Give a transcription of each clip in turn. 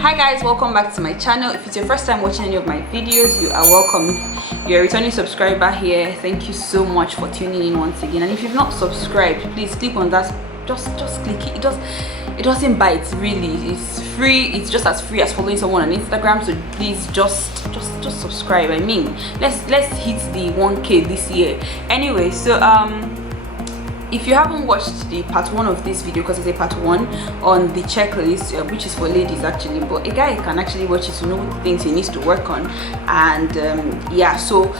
Hi guys, welcome back to my channel. If it's your first time watching any of my videos, you are welcome. If you're a returning subscriber here, thank you so much for tuning in once again. And if you've not subscribed, please click on that. Just click it. It doesn't bite really. It's free. It's just as free as following someone on Instagram. So please just subscribe. I mean, let's hit the 1K this year. Anyway, so if you haven't watched the part 1 of this video, because it's a part 1 on the checklist, which is for ladies actually, but a guy can actually watch it to know the things he needs to work on. And yeah, so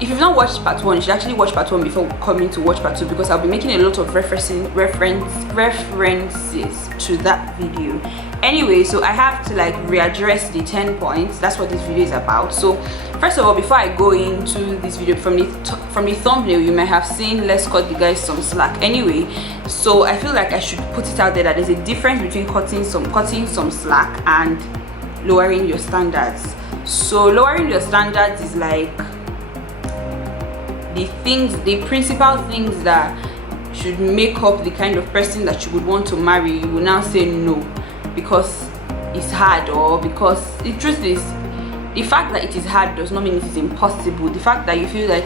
if you've not watched part 1, you should actually watch part 1 before coming to watch part 2, because I'll be making a lot of references to that video. Anyway, so I have to like readdress the 10 points. That's what this video is about. So first of all, before I go into this video, from the thumbnail you may have seen let's cut the guys some slack. Anyway, so I feel like I should put it out there that there's a difference between cutting some slack and lowering your standards. So lowering your standards is like the principal things that should make up the kind of person that you would want to marry. You will now say no because it's hard, or because the truth is, the fact that it is hard does not mean it is impossible. The fact that you feel like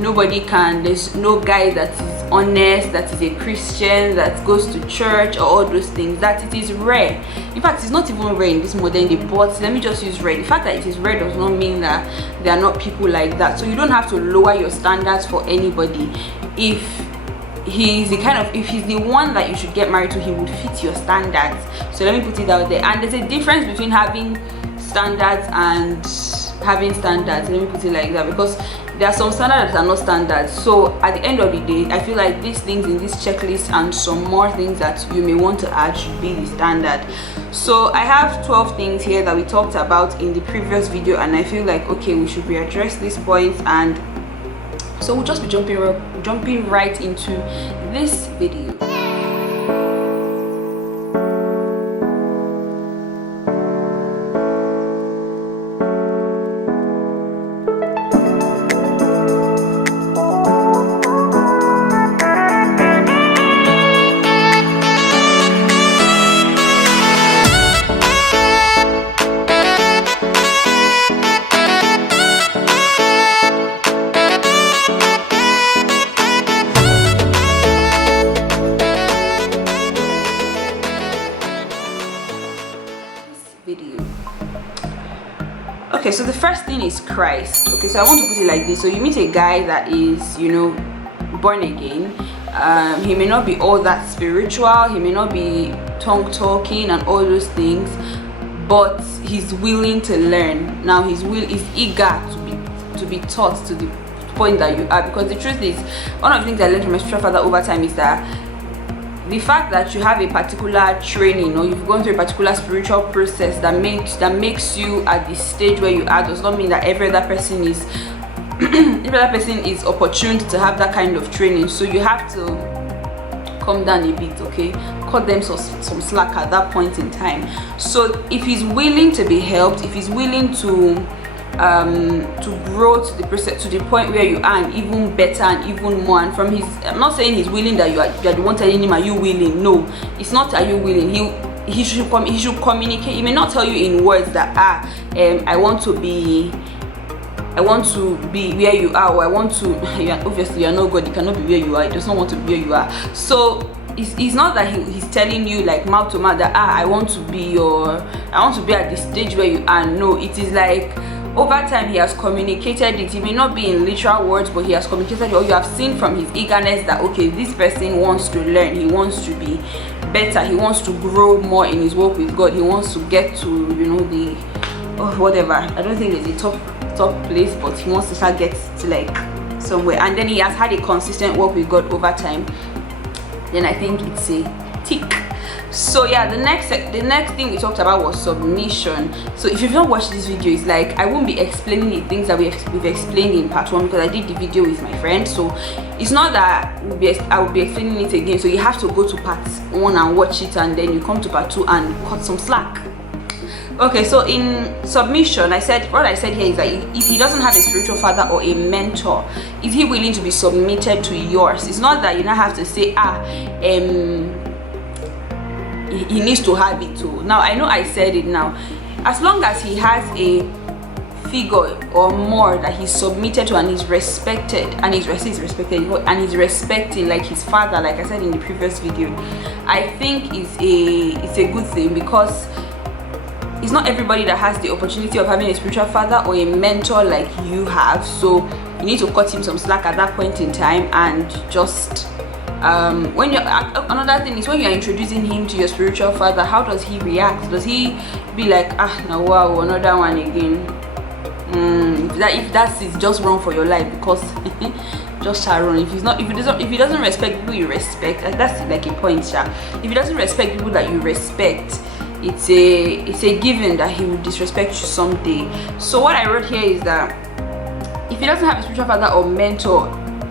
nobody can, there's no guy that is honest, that is a Christian, that goes to church, or all those things, that it is rare. In fact, it's not even rare in this modern day, but let me just use rare. The fact that it is rare does not mean that there are not people like that. So you don't have to lower your standards for anybody. If he's the one that you should get married to, he would fit your standards. So let me put it out there. And there's a difference between having standards and having standards. Let me put it like that, because there are some standards that are not standards. So at the end of the day, I feel like these things in this checklist and some more things that you may want to add should be the standard. So I have 12 things here that we talked about in the previous video, and I feel like okay, we should readdress these points, and so we'll just be jumping right into this video. Okay, so the first thing is Christ. Okay, so I want to put it like this. So you meet a guy that is, you know, born again. He may not be all that spiritual, he may not be tongue talking and all those things, but he's willing to learn. Now he's eager to be taught to the point that you are, because the truth is, one of the things I learned from my spiritual father over time is that the fact that you have a particular training, or you've gone through a particular spiritual process that makes you at the stage where you are, does not mean that every other person is opportune to have that kind of training. So you have to calm down a bit, okay? Cut them some slack at that point in time. So if he's willing to be helped, if he's willing to grow to the process, to the point where you are, and even better and even more, and from his, I'm not saying he's willing that you are the one telling him are you willing. No, it's not are you willing. He should communicate. He may not tell you in words that I want to be where you are, or I want to obviously you're not God, you cannot be where you are. He does not want to be where you are. So it's not that he's telling you like mouth to mouth that I want to be at the stage where you are. No, it is like over time he has communicated it. It may not be in literal words, but he has communicated, or you have seen from his eagerness that okay, this person wants to learn, he wants to be better, he wants to grow more in his work with God, he wants to get to, you know, the whatever, I don't think it's a top place, but he wants to start get to like somewhere, and then he has had a consistent work with God over time, then I think it's a tick. So yeah, the next thing we talked about was submission. So if you've not watched this video, it's like I won't be explaining the things that we've explained in part 1, because I did the video with my friend. So it's not that I will be explaining it again. So you have to go to part 1 and watch it, and then you come to part 2 and cut some slack. Okay, so in submission, what I said here is that if he doesn't have a spiritual father or a mentor, is he willing to be submitted to yours? It's not that you now have to say he needs to have it too. Now I know I said it now, as long as he has a figure or more that he's submitted to and is respected, and he's respected and he's respecting, like his father, like I said in the previous video, I think it's a good thing, because it's not everybody that has the opportunity of having a spiritual father or a mentor like you have. So you need to cut him some slack at that point in time, and just when you're another thing is when you're introducing him to your spiritual father, how does he react? Does he be like, ah, now wow, another one again? If that's it, just run for your life, because just run. If he doesn't respect people you respect, that's like a point, if he doesn't respect people that you respect, it's a given that he will disrespect you someday. So what I wrote here is that if he doesn't have a spiritual father or mentor,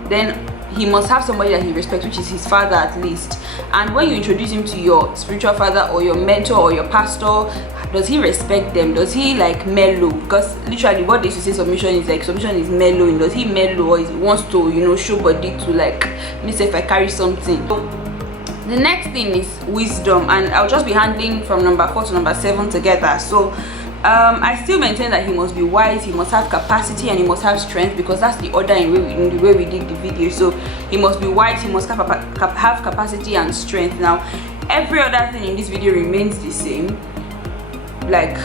then he must have somebody that he respects, which is his father at least. And when you introduce him to your spiritual father or your mentor or your pastor, does he respect them? Does he like mellow? Because literally what they used to say submission is like, submission is mellowing. Does he mellow, or he wants to, you know, show body to like me say if I carry something? So the next thing is wisdom, and I'll just be handling from number 4 to number 7 together. So I still maintain that he must be wise, he must have capacity, and he must have strength, because that's the order in the way we did the video. So he must be wise, he must have capacity and strength. Now every other thing in this video remains the same, like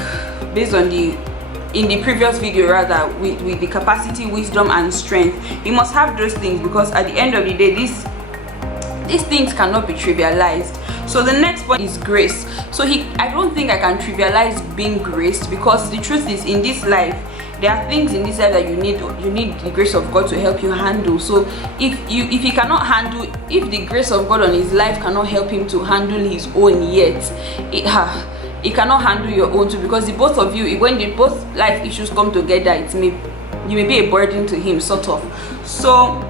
based on in the previous video, rather, with the capacity, wisdom and strength. He must have those things, because at the end of the day, these things cannot be trivialized. So the next point is grace. So I don't think I can trivialize being graced, because the truth is, in this life there are things in this life that you need the grace of God to help you handle. So if he cannot handle, if the grace of God on his life cannot help him to handle his own yet, he cannot handle your own too, because the both of you, when the both life issues come together, you may be a burden to him, sort of. So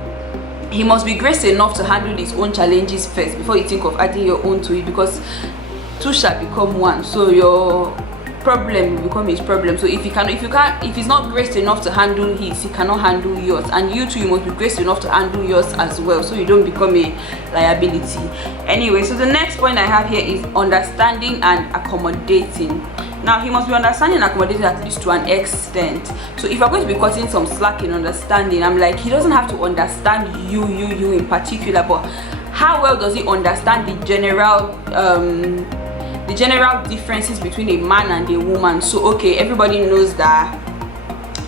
he must be graced enough to handle his own challenges first before you think of adding your own to it, because two shall become one. So your problem will become his problem. So if he's not graced enough to handle his, he cannot handle yours. And you too, you must be graced enough to handle yours as well, so you don't become a liability. Anyway, so the next point I have here is understanding and accommodating. Now he must be understanding and accommodating at least to an extent. So if you're going to be cutting some slack in understanding, I'm like, he doesn't have to understand you in particular, but how well does he understand the general differences between a man and a woman? So okay, everybody knows that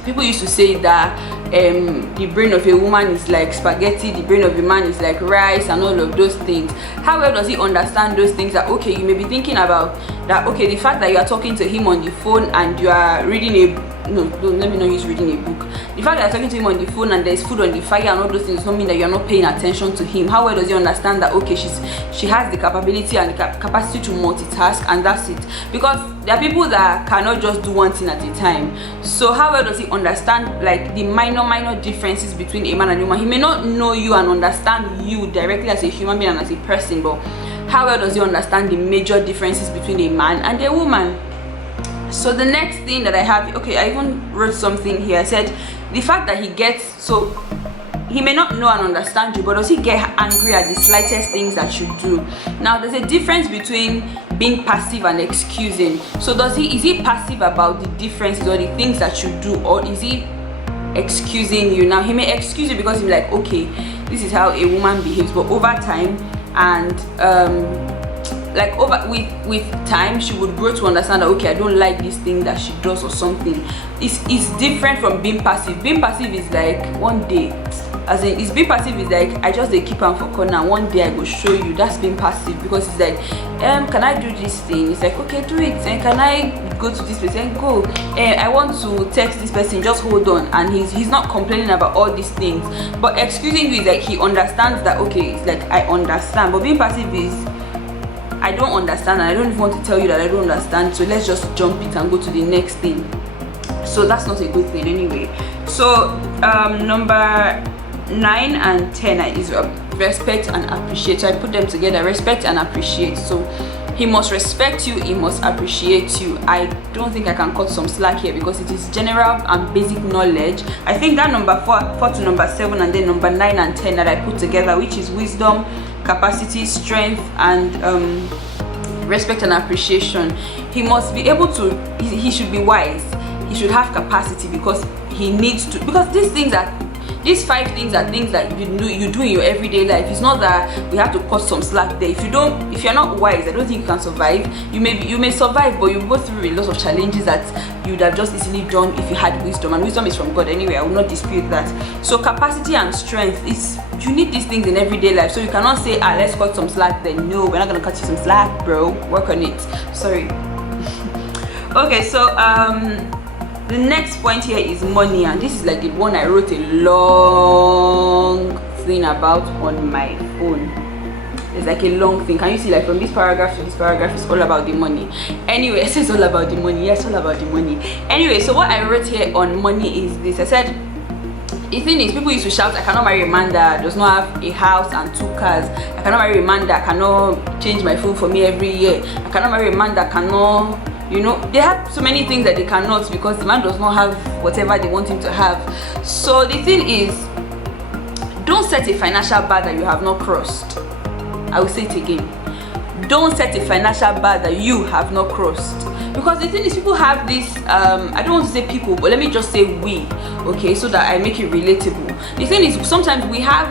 people used to say that the brain of a woman is like spaghetti, the brain of a man is like rice, and all of those things. How well does he understand those things? That okay, you may be thinking about that, okay, the fact that you are talking to him on the phone and you are reading let me not use reading a book. The fact that you're talking to him on the phone and there's food on the fire and all those things does not mean that you're not paying attention to him. How well does he understand that okay, she has the capability and the capacity to multitask, and that's it? Because there are people that cannot just do one thing at a time. So how well does he understand like the minor differences between a man and a woman? He may not know you and understand you directly as a human being and as a person, but how well does he understand the major differences between a man and a woman? So the next thing that I have, okay, I even wrote something here. I said the fact that he may not know and understand you, but does he get angry at the slightest things that you do? Now there's a difference between being passive and excusing. So is he passive about the differences or the things that you do, or is he excusing you? Now he may excuse you because he's like, okay, this is how a woman behaves, but over time and with time she would grow to understand that okay, I don't like this thing that she does or something. It's different from being passive. Being passive is like one day, as in it's being passive is like I just keep on for corner, one day I go show you. That's being passive, because it's like can I do this thing? It's like okay, do it. And can I go to this place? And go. I want to text this person, just hold on. And he's not complaining about all these things, but excusing you is like he understands that okay, it's like I understand. But being passive is I don't understand, and I don't even want to tell you that I don't understand, so let's just jump it and go to the next thing. So that's not a good thing anyway. So number 9 and 10 is respect and appreciate. So I put them together, respect and appreciate. So he must respect you, he must appreciate you. I don't think I can cut some slack here, because it is general and basic knowledge. I think that number 4 to number 7, and then number 9 and 10 that I put together, which is wisdom, capacity, strength, and respect and appreciation. He must be able to, he should be wise, he should have capacity, because he needs to, because these 5 things are things that you do in your everyday life. It's not that we have to cut some slack there. If you're not wise, I don't think you can survive. You may survive, but you go through a lot of challenges that you would have just easily done if you had wisdom, and wisdom is from God anyway. I will not dispute that. So capacity and strength is, you need these things in everyday life. So you cannot say, let's cut some slack then. No, we're not gonna cut you some slack, bro. Work on it. Sorry. Okay, so the next point here is money, and this is like the one I wrote a long thing about on my phone. It's like a long thing. Can you see, like, from this paragraph to this paragraph, it's all about the money. Anyway, it says all about the money. Yes, all about the money. Anyway, so what I wrote here on money is this. I said, the thing is, people used to shout, I cannot marry a man that does not have a house and 2 cars. I cannot marry a man that cannot change my phone for me every year. I cannot marry a man that cannot, you know, they have so many things that they cannot, because the man does not have whatever they want him to have. So the thing is, don't set a financial bar that you have not crossed. I will say it again. Don't set a financial bar that you have not crossed. Because the thing is, people have this, I don't want to say people, but let me just say we, okay, so that I make it relatable. The thing is, sometimes we have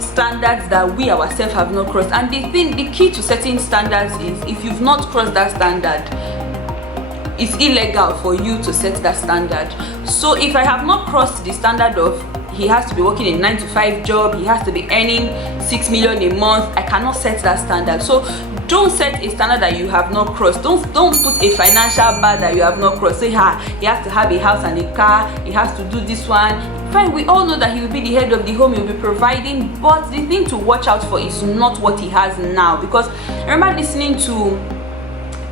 standards that we ourselves have not crossed, and the key to setting standards is, if you've not crossed that standard, it's illegal for you to set that standard. So if I have not crossed the standard of he has to be working a 9-to-5 job, he has to be earning 6 million a month, I cannot set that standard. So don't set a standard that you have not crossed. Don't put a financial bar that you have not crossed. Say, he has to have a house and a car, he has to do this one. Fine, we all know that he will be the head of the home, he will be providing, but the thing to watch out for is not what he has now. Because I remember listening to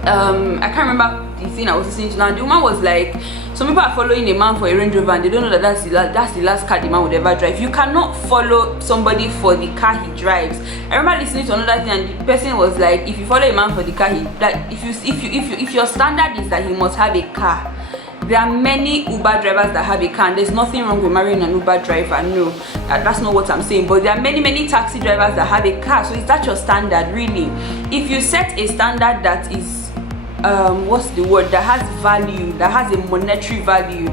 I can't remember the thing I was listening to now. The woman was like, some people are following a man for a Range Rover and they don't know that that's the last car the man would ever drive. You cannot follow somebody for the car he drives. I remember listening to another thing, and the person was like, if you follow a man for the car if your standard is that he must have a car, there are many Uber drivers that have a car, and there's nothing wrong with marrying an Uber driver. No, that's not what I'm saying. But there are many taxi drivers that have a car. So is that your standard, really? If you set a standard that is what's the word, that has value, that has a monetary value,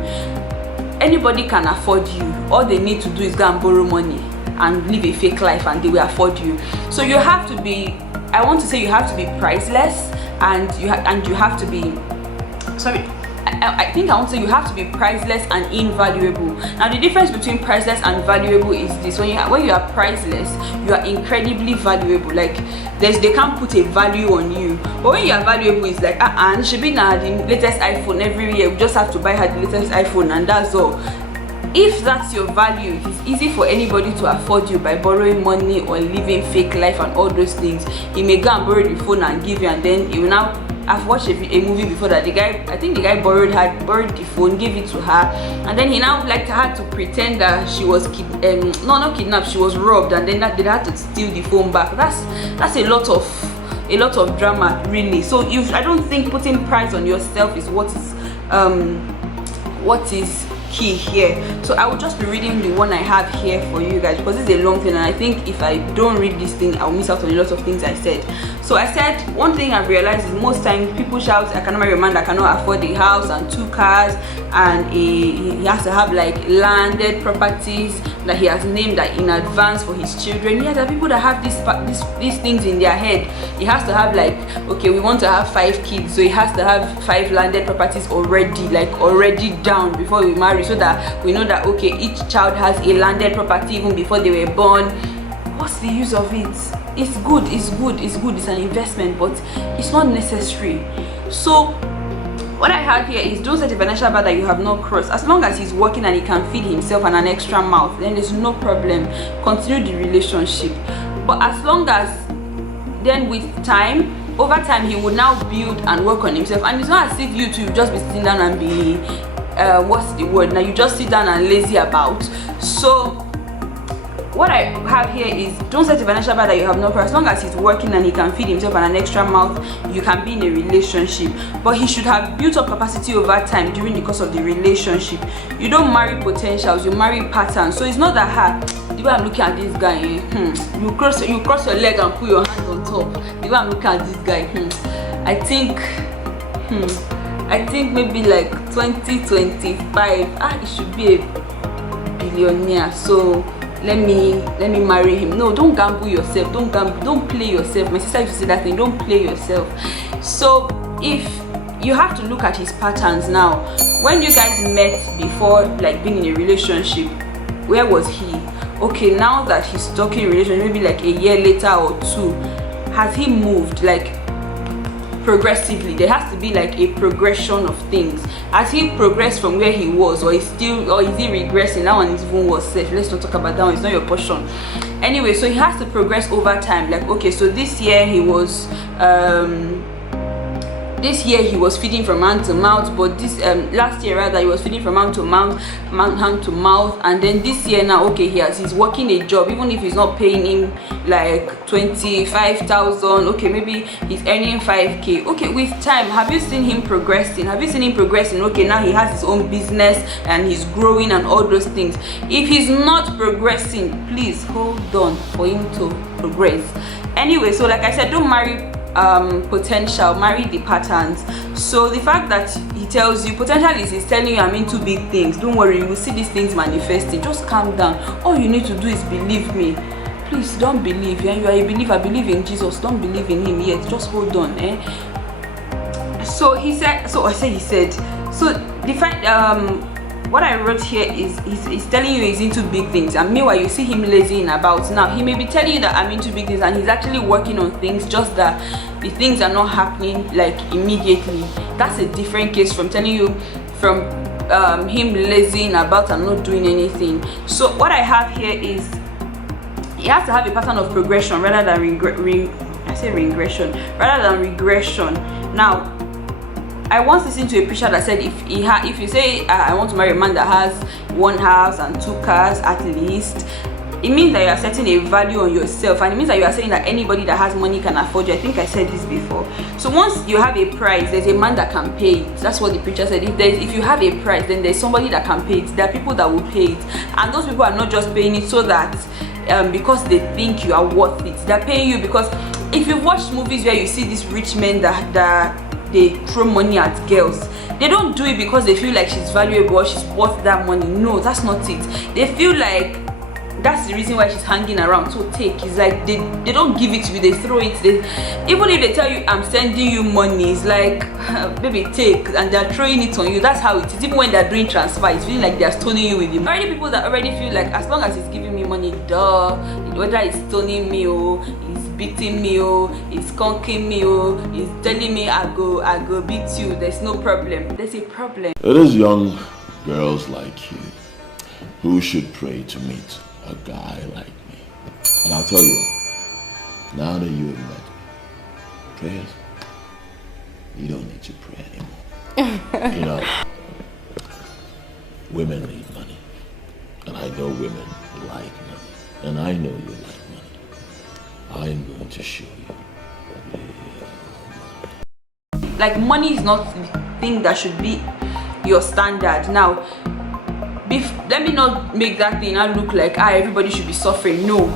anybody can afford you. All they need to do is go and borrow money and live a fake life, and they will afford you. So you have to be, I want to say, you have to be priceless, and you have to be, sorry, I think I want to say you have to be priceless and invaluable. Now the difference between priceless and valuable is this: when you are priceless, you are incredibly valuable. Like they can't put a value on you. But when you are valuable, it's like and she be now the latest iPhone every year. We just have to buy her the latest iPhone, and that's all. If that's your value, it is easy for anybody to afford you by borrowing money or living fake life and all those things. He may go and borrow the phone and give you, and then he will now. I've watched a movie before that I think the guy borrowed the phone, gave it to her, and then he now had to pretend that she was not kidnapped, she was robbed, and then they had to steal the phone back. That's a lot of drama, really. So I don't think putting price on yourself is what is key here. So I will just be reading the one I have here for you guys, because it's a long thing, and I think if I don't read this thing, I'll miss out on a lot of things I said. So I said, one thing I've realized is most times people shout, I cannot marry a man that cannot afford a house and 2 cars, and he has to have like landed properties that he has named that in advance for his children. Yeah, there are people that have these things in their head. He has to have, like, okay, we want to have 5 kids, so he has to have 5 landed properties already down before we marry, so that we know that, okay, each child has a landed property even before they were born. What's the use of it? It's good, it's an investment, but it's not necessary. So what I have here is, don't set a financial bar that you have not crossed. As long as he's working and he can feed himself and an extra mouth, then there's no problem. Continue the relationship. But as long as, then with time, over time, he will now build and work on himself. And it's not as if you two just be sitting down and be what's the word now, you just sit down and lazy about. So what I have here is, don't set a financial bar that you have no power. As long as he's working and he can feed himself and an extra mouth, you can be in a relationship. But he should have built up capacity over time during the course of the relationship. You don't marry potentials, you marry patterns. So it's not that the way I'm looking at this guy, you cross your leg and put your hand on top. The way I'm looking at this guy, I think maybe like 2025, it should be a billionaire. So let me marry him. No, don't gamble yourself. Don't play yourself. My sister used to say that thing, don't play yourself. So if you have to look at his patterns now, when you guys met before, like being in a relationship, where was he? Okay, now that he's talking relationship, maybe like a year later or two, has he moved like progressively? There has to be like a progression of things. Has he progressed from where he was, or is he regressing? That one is even worse. Let's not talk about that one, it's not your portion. Anyway, so he has to progress over time. Like, okay, so this year he was feeding from hand to mouth, but this last year rather, he was feeding from hand to mouth, and then this year now, okay, he's working a job, even if he's not paying him like 25,000, okay, maybe he's earning 5k. Okay, with time, have you seen him progressing? Okay, now he has his own business and he's growing and all those things. If he's not progressing, please hold on for him to progress. Anyway, so like I said, don't marry potential, marry the patterns. So the fact that he tells you potential is he's telling you, I'm into big things, don't worry, you will see these things manifesting, just calm down. All you need to do is believe me. Please don't believe. You are a believer, believe in Jesus, don't believe in him yet, just hold on. So the fact what I wrote here is he's telling you he's into big things, and meanwhile you see him lazying about. Now he may be telling you that I'm into big things and he's actually working on things, just that the things are not happening like immediately. That's a different case from telling you from him lazying about and not doing anything. So what I have here is he has to have a pattern of progression rather than regression. Now I once listened to a preacher that said if you say I want to marry a man that has 1 house and 2 cars at least, it means that you are setting a value on yourself, and it means that you are saying that anybody that has money can afford you. I think I said this before. So once you have a price, there's a man that can pay it. That's what the preacher said. If you have a price, then there's somebody that can pay it. There are people that will pay it, and those people are not just paying it so that because they think you are worth it. They're paying you because if you've watched movies where you see these rich men that they throw money at girls, they don't do it because they feel like she's valuable or she's worth that money. No, that's not it. They feel like that's the reason why she's hanging around. So take, it's like they don't give it to you, they throw it. Even if they tell you I'm sending you money, it's like baby take, and they're throwing it on you. That's how it is. Even when they're doing transfer, it's feeling like they're stoning you with it. Already people that already feel like as long as he's giving me money, whether it's stoning me or it's beating me or it's conking me or it's telling me I go beat you, there's no problem. There's a problem. It is young girls like you who should pray to meet a guy like me. And I'll tell you what, now that you have met prayers, you don't need to pray anymore. You know, women need money, and I know women like money, and I know you like money. I'm going to show you. Like, money is not the thing that should be your standard. Now, let me not make that thing now look like everybody should be suffering. No,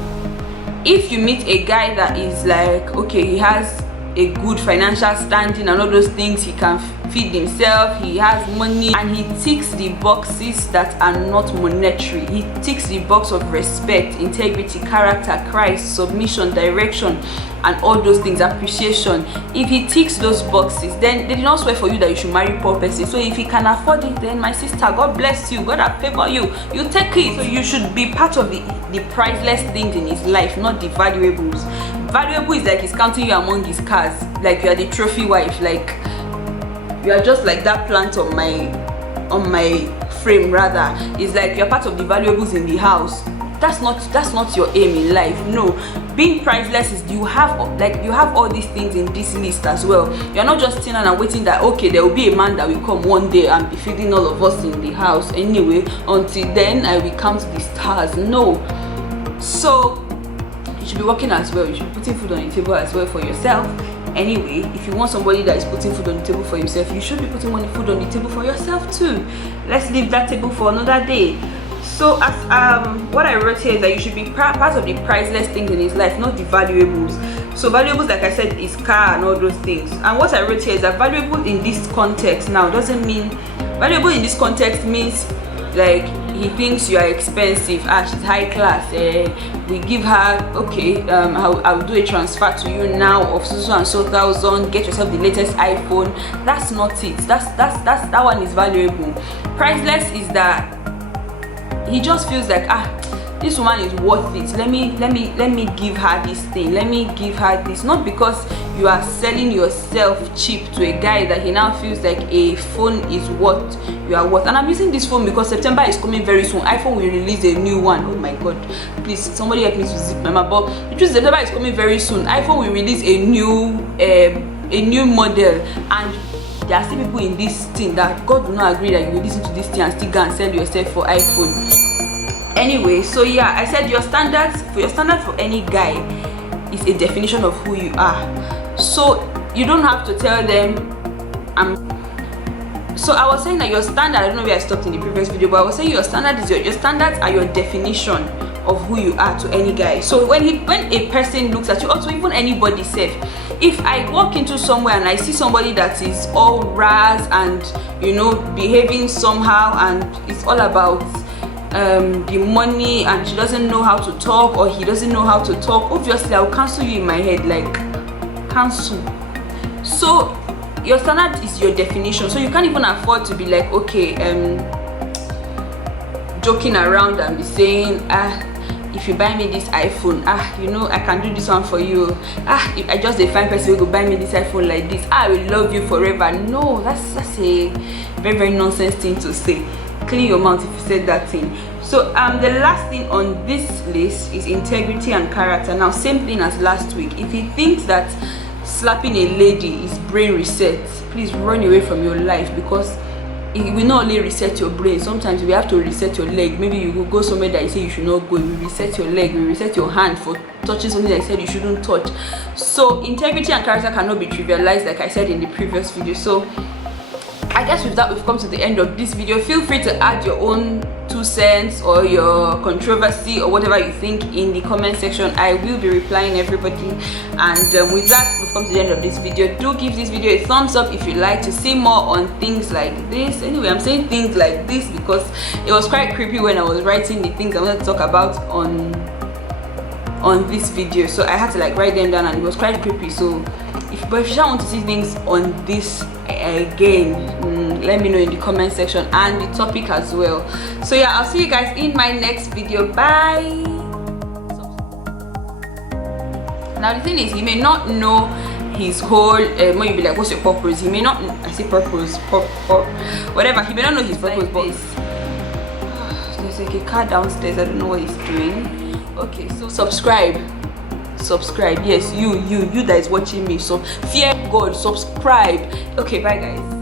if you meet a guy that is like, okay, he has a good financial standing and all those things, he can feed himself, he has money, and he ticks the boxes that are not monetary. He ticks the box of respect, integrity, character, Christ, submission, direction, and all those things, appreciation. If he ticks those boxes, then they did not swear for you that you should marry poor person. So if he can afford it, then my sister, God bless you, God have favored you, you take it. So you should be part of the priceless things in his life, not the valuables. Valuable is like he's counting you among his cars, like you are the trophy wife, like you are just like that plant on my frame. Rather, it's like you're part of the valuables in the house. That's not your aim in life. No, being priceless is you have all these things in this list as well. You're not just sitting and waiting that okay, there will be a man that will come one day and be feeding all of us in the house anyway. Until then, I will count the stars. No. So you should be working as well. You should be putting food on the table as well for yourself. Anyway, if you want somebody that is putting food on the table for himself, you should be putting food on the table for yourself too. Let's leave that table for another day. So as what I wrote here is that you should be part of the priceless things in his life, not the valuables. So valuables, like I said, is car and all those things. And what I wrote here is that valuable in this context now doesn't mean valuable in this context means like he thinks you are expensive. She's high class. We give her, okay, I'll do a transfer to you now of so and so thousand. Get yourself the latest iPhone. That's not it. That one is valuable. Priceless is that he just feels like this woman is worth it. Let me give her this thing. Let me give her this. Not because you are selling yourself cheap to a guy that he now feels like a phone is what you are worth. And I'm using this phone because September is coming very soon. iPhone will release a new one. Oh my god, please somebody help me to zip my mouth. But the truth is, September is coming very soon. iPhone will release a new model, and there are still people in this thing that God will not agree that you will listen to this thing and still go and sell yourself for iPhone. Anyway, so yeah, I said your standard for any guy is a definition of who you are. So you don't have to tell them so I was saying that your standard, I don't know where I stopped in the previous video, but I was saying your standard is your standards are your definition of who you are to any guy. So when a person looks at you, or to even anybody safe, if I walk into somewhere and I see somebody that is all ras and behaving somehow and it's all about the money and she doesn't know how to talk or he doesn't know how to talk, obviously I'll cancel you in my head, like cancel. So your standard is your definition. So you can't even afford to be like, okay, joking around and be saying, if you buy me this iPhone, I can do this one for you. If I just a fine person will go buy me this iPhone like this, I will love you forever. No, that's a very, very nonsense thing to say. Clean your mouth if you said that thing. So the last thing on this list is integrity and character. Now, same thing as last week. If he thinks that slapping a lady is brain reset, please run away from your life, because it will not only reset your brain, sometimes we have to reset your leg. Maybe you will go somewhere that you say you should not go, we reset your leg, we reset your hand for touching something that I said you shouldn't touch. So integrity and character cannot be trivialized, like I said in the previous video. So I guess with that we've come to the end of this video. Feel free to add your own 2 cents or your controversy or whatever you think in the comment section. I will be replying everybody. And with that we've come to the end of this video. Do give this video a thumbs up if you like to see more on things like this. Anyway, I'm saying things like this because it was quite creepy when I was writing the things I wanted to talk about on this video, so I had to like write them down and it was quite creepy. So if you want to see things on this again, let me know in the comment section and the topic as well. So yeah, I'll see you guys in my next video. Bye. Now the thing is, he may not know his whole when you be like, what's your purpose? He may not, I say purpose, whatever, he may not know his purpose, like but there's like a car downstairs, I don't know what he's doing. Okay, so subscribe, yes, you that is watching me, so fear God, subscribe. Okay, bye guys.